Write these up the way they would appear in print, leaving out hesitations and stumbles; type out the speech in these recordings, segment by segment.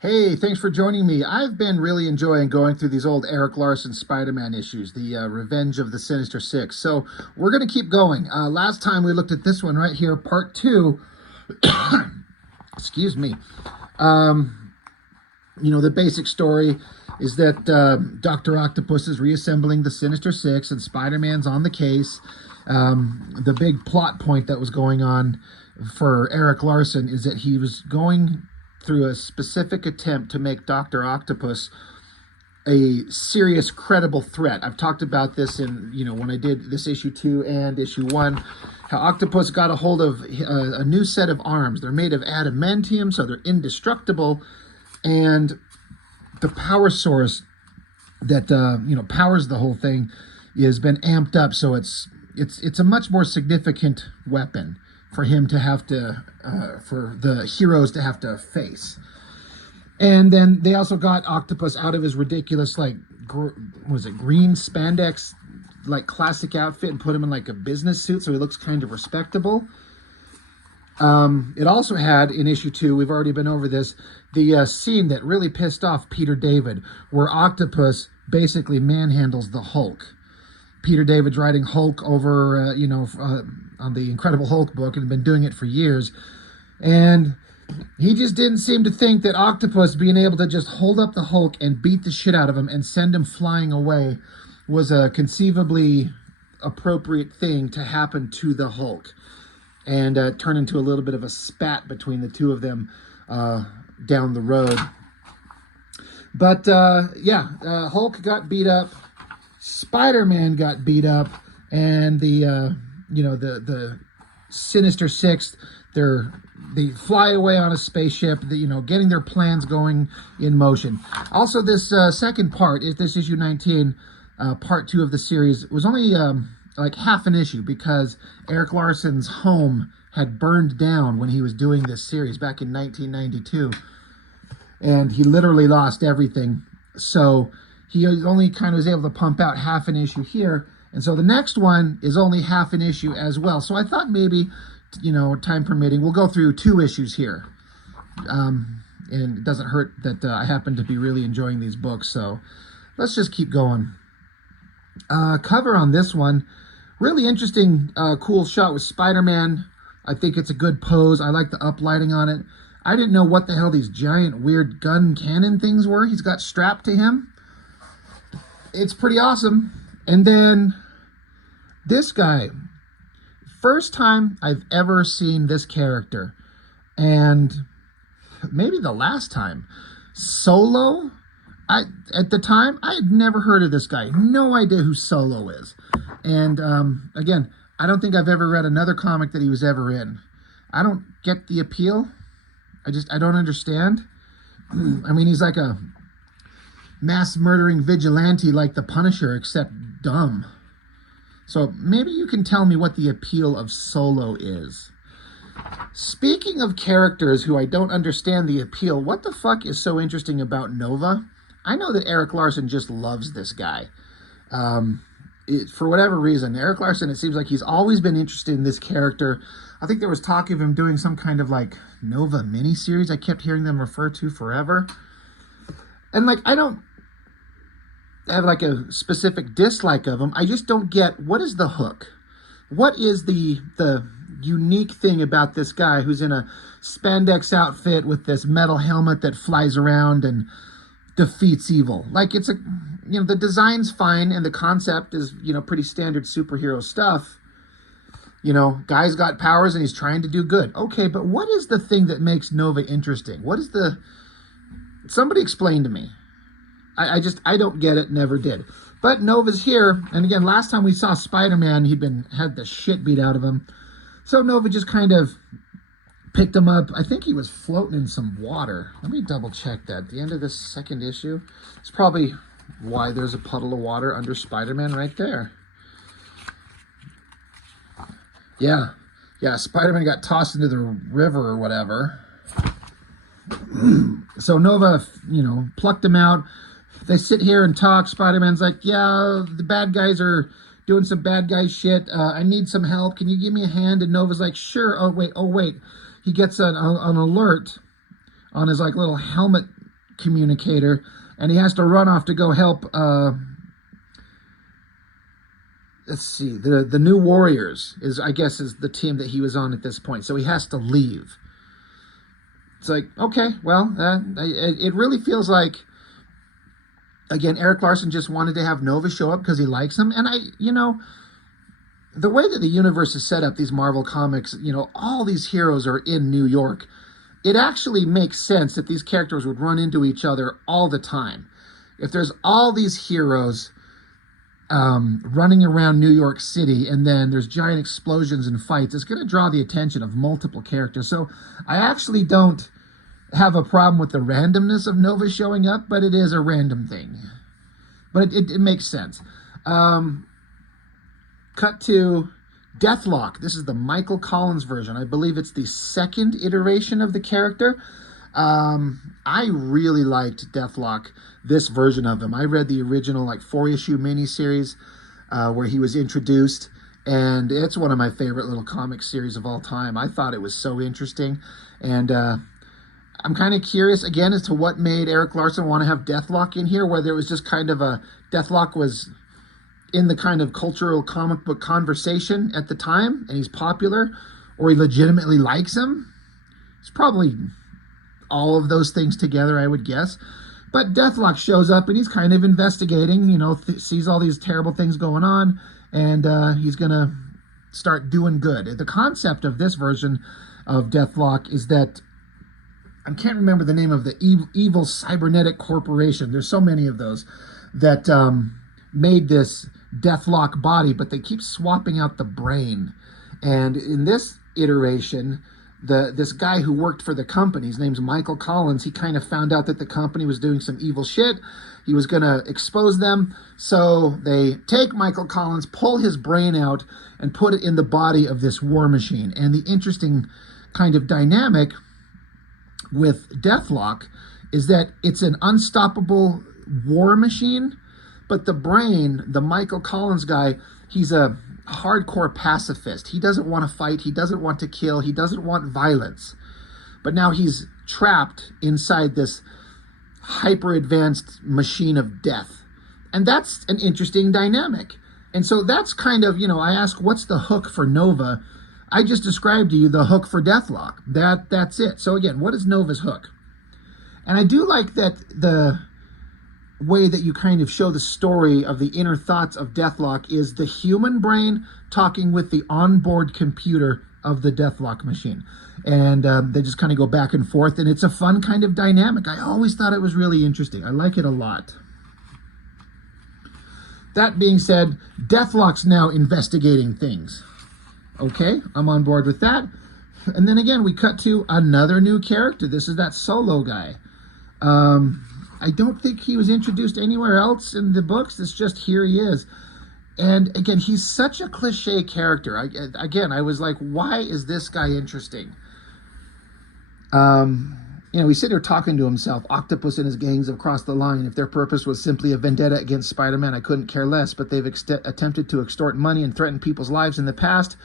Hey, thanks for joining me. I've been really enjoying going through these old Erik Larsen Spider-Man issues, the Revenge of the Sinister Six. So we're going to keep going. Last time we looked at this one right here, part two. Excuse me. The basic story is that Dr. Octopus is reassembling the Sinister Six and Spider-Man's on the case. The big plot point that was going on for Erik Larsen is that he was going through a specific attempt to make Dr. Octopus a serious, credible threat. I've talked about this in, when I did this issue 2 and issue 1, how Octopus got a hold of a new set of arms. They're made of adamantium, so they're indestructible, and the power source that, powers the whole thing has been amped up, so it's a much more significant weapon for him to have to, for the heroes to have to face. And then they also got Octopus out of his ridiculous, green spandex, classic outfit, and put him in a business suit, so he looks kind of respectable. It also had, in issue 2, we've already been over this, the scene that really pissed off Peter David, where Octopus basically manhandles the Hulk. Peter David's writing Hulk over, on the Incredible Hulk book, and been doing it for years. And he just didn't seem to think that Octopus being able to just hold up the Hulk and beat the shit out of him and send him flying away was a conceivably appropriate thing to happen to the Hulk. And turn into a little bit of a spat between the two of them down the road. But, Hulk got beat up. Spider-Man got beat up, and the Sinister Six, they fly away on a spaceship, getting their plans going in motion. Also, this second part, this issue 19, part 2 of the series, was only half an issue because Erik Larsen's home had burned down when he was doing this series back in 1992, and he literally lost everything. So he only kind of was able to pump out half an issue here. And so the next one is only half an issue as well. So I thought maybe, time permitting, we'll go through 2 issues here. And it doesn't hurt that I happen to be really enjoying these books. So let's just keep going. Cover on this one, really interesting, cool shot with Spider-Man. I think it's a good pose. I like the uplighting on it. I didn't know what the hell these giant weird gun cannon things were he's got strapped to him. It's pretty awesome. And then this guy, first time I've ever seen this character, and maybe the last time. Solo, at the time, I had never heard of this guy. No idea who Solo is. And again, I don't think I've ever read another comic that he was ever in. I don't get the appeal. I don't understand. I mean, he's like a mass murdering vigilante like the Punisher, except dumb. So maybe you can tell me what the appeal of Solo is. Speaking of characters who I don't understand the appeal, what the fuck is so interesting about Nova? I know that Erik Larsen just loves this guy. For whatever reason, Erik Larsen, it seems like he's always been interested in this character. I think there was talk of him doing some kind of Nova miniseries I kept hearing them refer to forever. And I don't have a specific dislike of him. I just don't get, what is the hook? What is the unique thing about this guy who's in a spandex outfit with this metal helmet that flies around and defeats evil? It's the design's fine and the concept is, pretty standard superhero stuff. Guy's got powers and he's trying to do good. Okay, but what is the thing that makes Nova interesting? Somebody explain to me. I don't get it, never did. But Nova's here, and again, last time we saw Spider-Man, had the shit beat out of him. So Nova just kind of picked him up. I think he was floating in some water. Let me double check that. At the end of this second issue, it's probably why there's a puddle of water under Spider-Man right there. Yeah, Spider-Man got tossed into the river or whatever. So Nova, plucked him out. They sit here and talk. Spider-Man's like, yeah, the bad guys are doing some bad guy shit. I need some help. Can you give me a hand? And Nova's like, sure. Oh, wait. He gets an alert on his little helmet communicator, and he has to run off to go help, let's see, the New Warriors is, I guess, is the team that he was on at this point. So he has to leave. It's like, okay, well, it really feels like, again, Erik Larsen just wanted to have Nova show up because he likes him. And the way that the universe is set up, these Marvel comics, all these heroes are in New York. It actually makes sense that these characters would run into each other all the time. If there's all these heroes running around New York City, and then there's giant explosions and fights, it's going to draw the attention of multiple characters. So I actually don't have a problem with the randomness of Nova showing up, but it is a random thing. But it makes sense. Cut to Deathlok. This is the Michael Collins version. I believe it's the second iteration of the character. I really liked Deathlok, this version of him. I read the original 4-issue miniseries where he was introduced, and it's one of my favorite little comic series of all time. I thought it was so interesting, and I'm kind of curious, again, as to what made Erik Larsen want to have Deathlok in here, whether it was just kind of Deathlok was in the kind of cultural comic book conversation at the time, and he's popular, or he legitimately likes him. It's probably all of those things together, I would guess. But Deathlok shows up, and he's kind of investigating, sees all these terrible things going on, and he's going to start doing good. The concept of this version of Deathlok is that, I can't remember the name of the evil cybernetic corporation. There's so many of those that made this Deathlok body, but they keep swapping out the brain. And in this iteration, this guy who worked for the company, his name's Michael Collins, he kind of found out that the company was doing some evil shit. He was going to expose them. So they take Michael Collins, pull his brain out, and put it in the body of this war machine. And the interesting kind of dynamic with Deathlok is that it's an unstoppable war machine, but the brain, the Michael Collins guy, he's a hardcore pacifist. He doesn't want to fight. He doesn't want to kill. He doesn't want violence. But now he's trapped inside this hyper-advanced machine of death. And that's an interesting dynamic. And so that's kind of, I ask, what's the hook for Nova? I just described to you the hook for Deathlok. That's it. So again, what is Nova's hook? And I do like that the way that you kind of show the story of the inner thoughts of Deathlok is the human brain talking with the onboard computer of the Deathlok machine. And they just kind of go back and forth, and it's a fun kind of dynamic. I always thought it was really interesting. I like it a lot. That being said, Deathlok's now investigating things. Okay, I'm on board with that. And then again, we cut to another new character. This is that Solo guy. I don't think he was introduced anywhere else in the books. It's just here he is. And again, he's such a cliche character. I was like, why is this guy interesting? He's sitting here talking to himself. Octopus and his gangs have crossed the line. If their purpose was simply a vendetta against Spider-Man, I couldn't care less. But they've attempted to extort money and threaten people's lives in the past.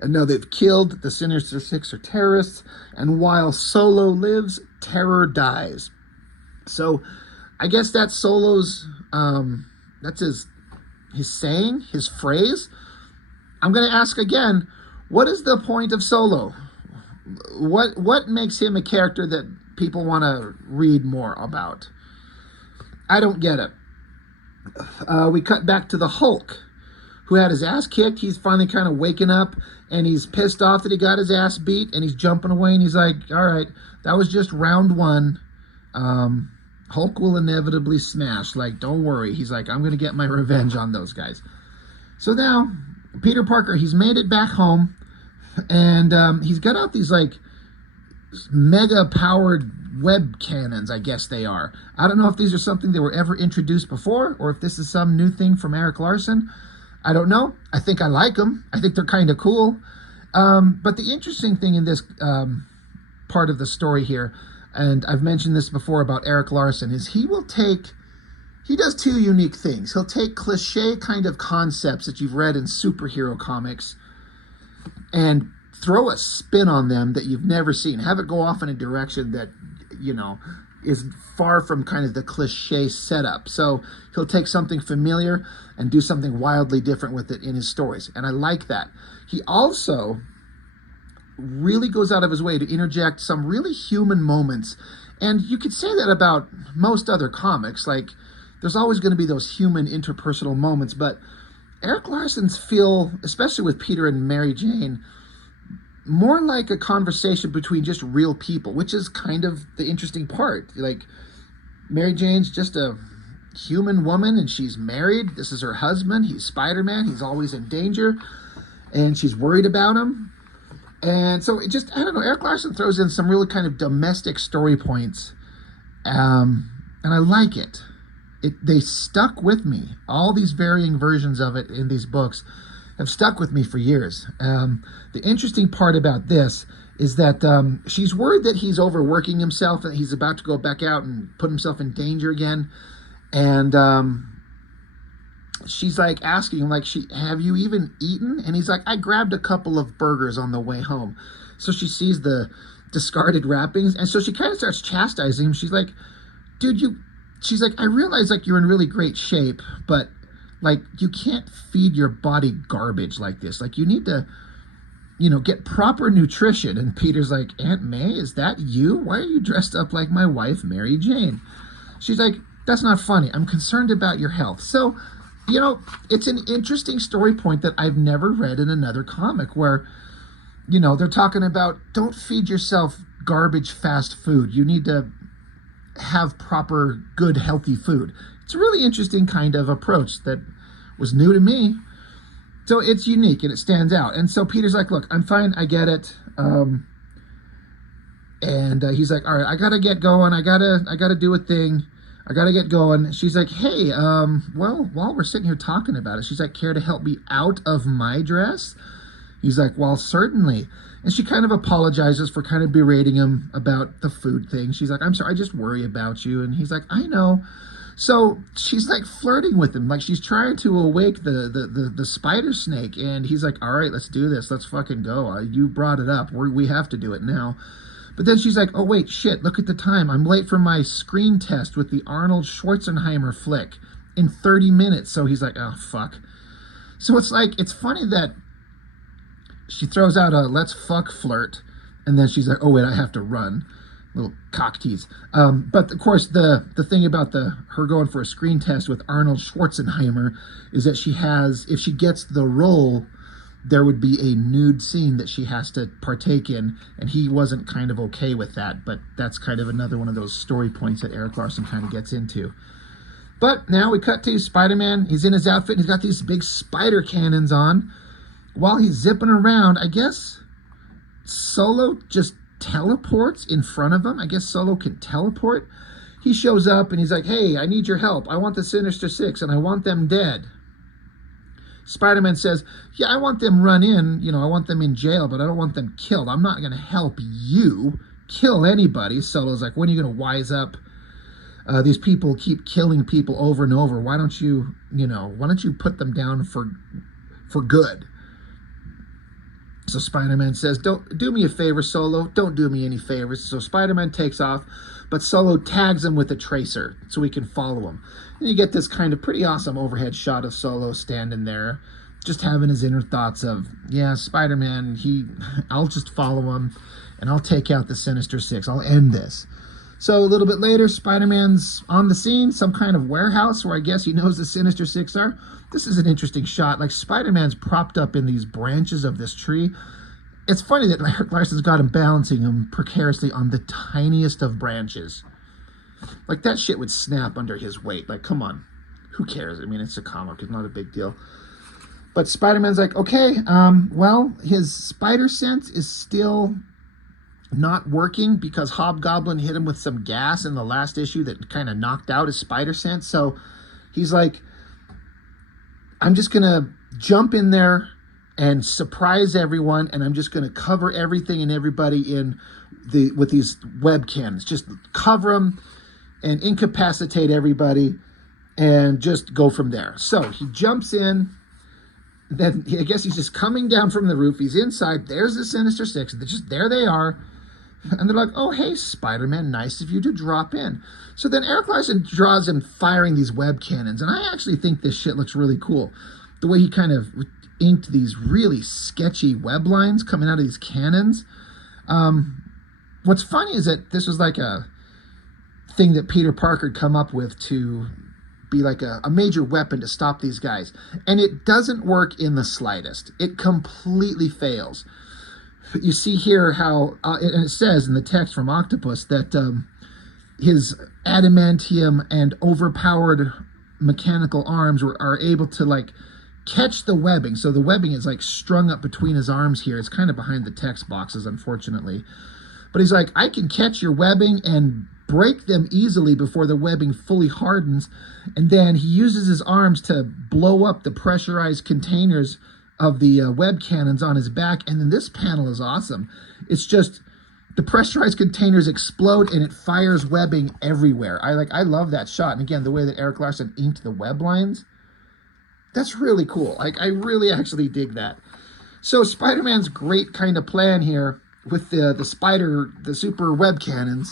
And now they've killed. The Sinister Six are terrorists. And while Solo lives, terror dies. So I guess that's Solo's, that's his saying, his phrase. I'm going to ask again, what is the point of Solo? What makes him a character that people want to read more about? I don't get it. We cut back to the Hulk, who had his ass kicked. He's finally kind of waking up, and he's pissed off that he got his ass beat, and he's jumping away, and he's like, all right, that was just round one. Hulk will inevitably smash. Don't worry. He's like, I'm going to get my revenge on those guys. So now, Peter Parker, he's made it back home, and he's got out these, mega-powered web cannons, I guess they are. I don't know if these are something that were ever introduced before, or if this is some new thing from Erik Larsen. I don't know. I think I like them. I think they're kind of cool. But the interesting thing in this part of the story here, and I've mentioned this before about Erik Larsen, is he does two unique things. He'll take cliche kind of concepts that you've read in superhero comics and throw a spin on them that you've never seen. Have it go off in a direction that, is far from kind of the cliche setup. So he'll take something familiar and do something wildly different with it in his stories. And I like that. He also really goes out of his way to interject some really human moments. And you could say that about most other comics. Like, there's always going to be those human interpersonal moments. But Erik Larsen's feel, especially with Peter and Mary Jane, more like a conversation between just real people, which is kind of the interesting part. Like, Mary Jane's just a human woman, and she's married. This is her husband. He's Spider-Man. He's always in danger, and she's worried about him. And so it just, I don't know, Erik Larsen throws in some really kind of domestic story points, and I like it. They stuck with me. All these varying versions of it in these books have stuck with me for years. The interesting part about this is that she's worried that he's overworking himself, that he's about to go back out and put himself in danger again. And she's like asking him, like, have you even eaten? And he's like, I grabbed a couple of burgers on the way home. So she sees the discarded wrappings, and so she kind of starts chastising him. She's like, dude, she's like, I realize, like, you're in really great shape, but, like, you can't feed your body garbage like this. Like, you need to, get proper nutrition. And Peter's like, Aunt May, is that you? Why are you dressed up like my wife, Mary Jane? She's like, that's not funny. I'm concerned about your health. So, it's an interesting story point that I've never read in another comic where, they're talking about, don't feed yourself garbage fast food. You need to have proper, good, healthy food. It's a really interesting kind of approach that was new to me. So it's unique and it stands out. And so Peter's like, look, I'm fine. I get it. And he's like, all right, I got to get going. I got to do a thing. I got to get going. She's like, hey, well, while we're sitting here talking about it, she's like, care to help me out of my dress? He's like, well, certainly. And she kind of apologizes for kind of berating him about the food thing. She's like, I'm sorry, I just worry about you. And he's like, I know. So she's like flirting with him. Like, she's trying to awake the spider snake. And he's like, all right, let's do this. Let's fucking go. You brought it up. We have to do it now. But then she's like, oh, wait, shit, look at the time. I'm late for my screen test with the Arnold Schwarzenegger flick in 30 minutes. So he's like, oh, fuck. So it's like, it's funny that she throws out a let's fuck flirt, and then she's like, oh, wait, I have to run. Little cock tease. But, of course, the thing about her going for a screen test with Arnold Schwarzenegger is that she has, if she gets the role, there would be a nude scene that she has to partake in, and he wasn't kind of okay with that, but that's kind of another one of those story points that Erik Larsen kind of gets into. But now we cut to Spider-Man. He's in his outfit, and he's got these big spider cannons on. While he's zipping around, I guess Solo just teleports in front of him. I guess Solo can teleport. He shows up, and he's like, hey, I need your help. I want the Sinister Six, and I want them dead. Spider-Man says, yeah, I want them run in, I want them in jail, but I don't want them killed. I'm not going to help you kill anybody. Solo's like, when are you going to wise up? These people keep killing people over and over. Why don't you put them down for good? So Spider-Man says, don't do me a favor, Solo. Don't do me any favors. So Spider-Man takes off, but Solo tags him with a tracer so we can follow him. And you get this kind of pretty awesome overhead shot of Solo standing there, just having his inner thoughts of, yeah, Spider-Man, I'll just follow him, and I'll take out the Sinister Six. I'll end this. So a little bit later, Spider-Man's on the scene, some kind of warehouse where I guess he knows the Sinister Six are. This is an interesting shot. Like, Spider-Man's propped up in these branches of this tree. It's funny that Erik Larsen's got him balancing him precariously on the tiniest of branches. Like, that shit would snap under his weight. Like, come on. Who cares? I mean, it's a comic. It's not a big deal. But Spider-Man's like, okay, well, his spider sense is still not working because Hobgoblin hit him with some gas in the last issue that kind of knocked out his spider sense. So he's like, I'm just going to jump in there and surprise everyone, and I'm just going to cover everything and everybody with these web cannons. Just cover them and incapacitate everybody and just go from there. So he jumps in. Then I guess he's just coming down from the roof. He's inside. There's the Sinister Six. There they are. And they're like, oh, hey, Spider-Man, nice of you to drop in. So then Erik Larsen draws him firing these web cannons. And I actually think this shit looks really cool. The way he kind of inked these really sketchy web lines coming out of these cannons. What's funny is that this was like a thing that Peter Parker had come up with to be like a major weapon to stop these guys. And it doesn't work in the slightest. It completely fails. You see here how, and it says in the text from Octopus that his adamantium and overpowered mechanical arms are able to like catch the webbing. So the webbing is like strung up between his arms here. It's kind of behind the text boxes, unfortunately. But he's like, I can catch your webbing and break them easily before the webbing fully hardens. And then he uses his arms to blow up the pressurized containers of the web cannons on his back. And then this panel is awesome. It's just the pressurized containers explode and it fires webbing everywhere. I love that shot. And again, the way that Erik Larsen inked the web lines, that's really cool. I really actually dig that. So Spider-Man's great kind of plan here with the super web cannons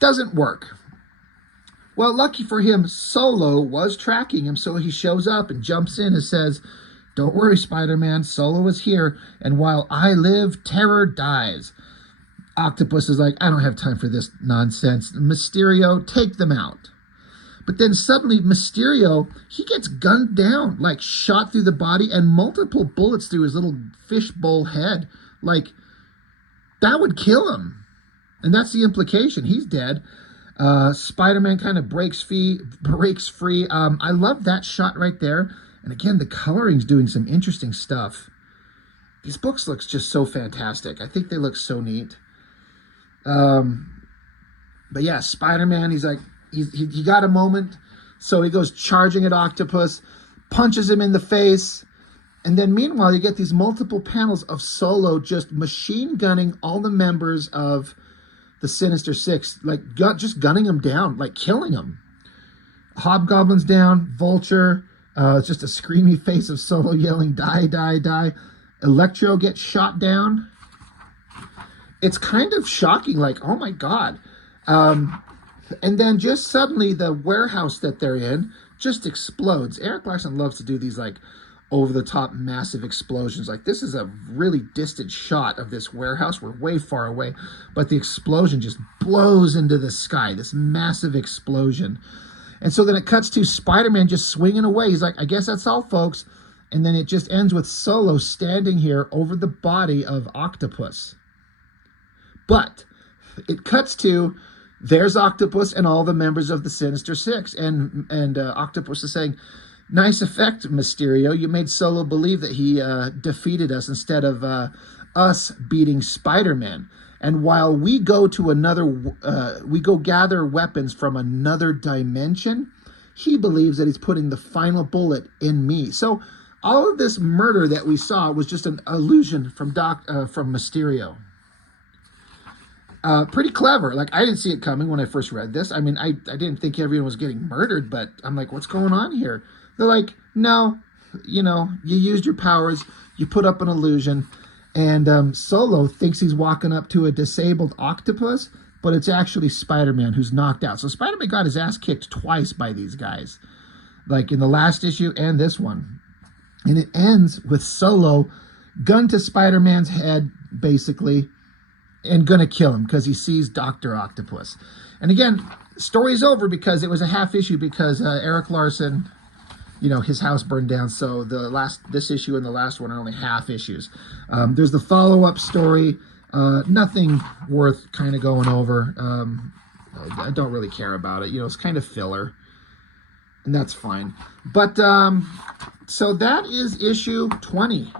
doesn't work. Well, lucky for him, Solo was tracking him, so he shows up and jumps in and says, don't worry, Spider-Man, Solo is here, and while I live, terror dies. Octopus is like, I don't have time for this nonsense. Mysterio, take them out. But then suddenly Mysterio, he gets gunned down, like shot through the body and multiple bullets through his little fishbowl head. Like, that would kill him. And that's the implication. He's dead. Spider-Man kind of breaks free. I love that shot right there. And again, the coloring's doing some interesting stuff. These books look just so fantastic. I think they look so neat. But yeah, Spider-Man, he's like, he got a moment. So he goes charging at Octopus, punches him in the face. And then meanwhile, you get these multiple panels of Solo just machine gunning all the members of the Sinister Six, like just gunning them down, like killing them. Hobgoblin's down, Vulture, it's just a screamy face of Solo yelling, die, die, die. Electro gets shot down. It's kind of shocking, like, oh my God. And then just suddenly the warehouse that they're in just explodes. Erik Larsen loves to do these like over-the-top massive explosions. Like this is a really distant shot of this warehouse. We're way far away, but the explosion just blows into the sky, this massive explosion. And so then it cuts to Spider-Man just swinging away. He's like, I guess that's all, folks. And then it just ends with Solo standing here over the body of Octopus. But it cuts to, there's Octopus and all the members of the Sinister Six. And Octopus is saying, nice effect, Mysterio. You made Solo believe that he defeated us instead of us beating Spider-Man. And while we go to we go gather weapons from another dimension, he believes that he's putting the final bullet in me. So all of this murder that we saw was just an illusion from Mysterio. Pretty clever. Like, I didn't see it coming when I first read this. I mean, I didn't think everyone was getting murdered, but I'm like, what's going on here? They're like, no, you used your powers, you put up an illusion, and Solo thinks he's walking up to a disabled Octopus, but it's actually Spider-Man who's knocked out. So Spider-Man got his ass kicked twice by these guys, like in the last issue and this one. And it ends with Solo gun to Spider-Man's head, basically, and gonna kill him because he sees Dr. Octopus. And again, story's over because it was a half issue because Erik Larsen, his house burned down. So this issue and the last one are only half issues. There's the follow-up story. Nothing worth kind of going over. I don't really care about it. It's kind of filler, and that's fine. But so that is issue 20.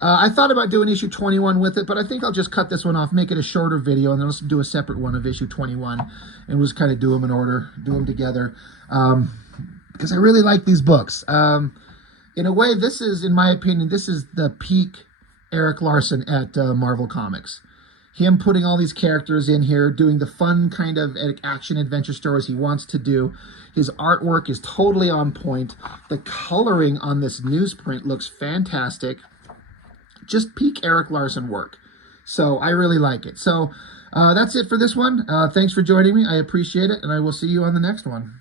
I thought about doing issue 21 with it, but I think I'll just cut this one off, make it a shorter video, and then let's do a separate one of issue 21, and we'll just kind of do them in order, do them together, because I really like these books. In a way, this is, in my opinion, this is the peak Erik Larsen at Marvel Comics. Him putting all these characters in here, doing the fun kind of action-adventure stories he wants to do. His artwork is totally on point. The coloring on this newsprint looks fantastic. Just peak Erik Larsen work. So I really like it. So That's it for this one. Thanks for joining me. I appreciate it, and I will see you on the next one.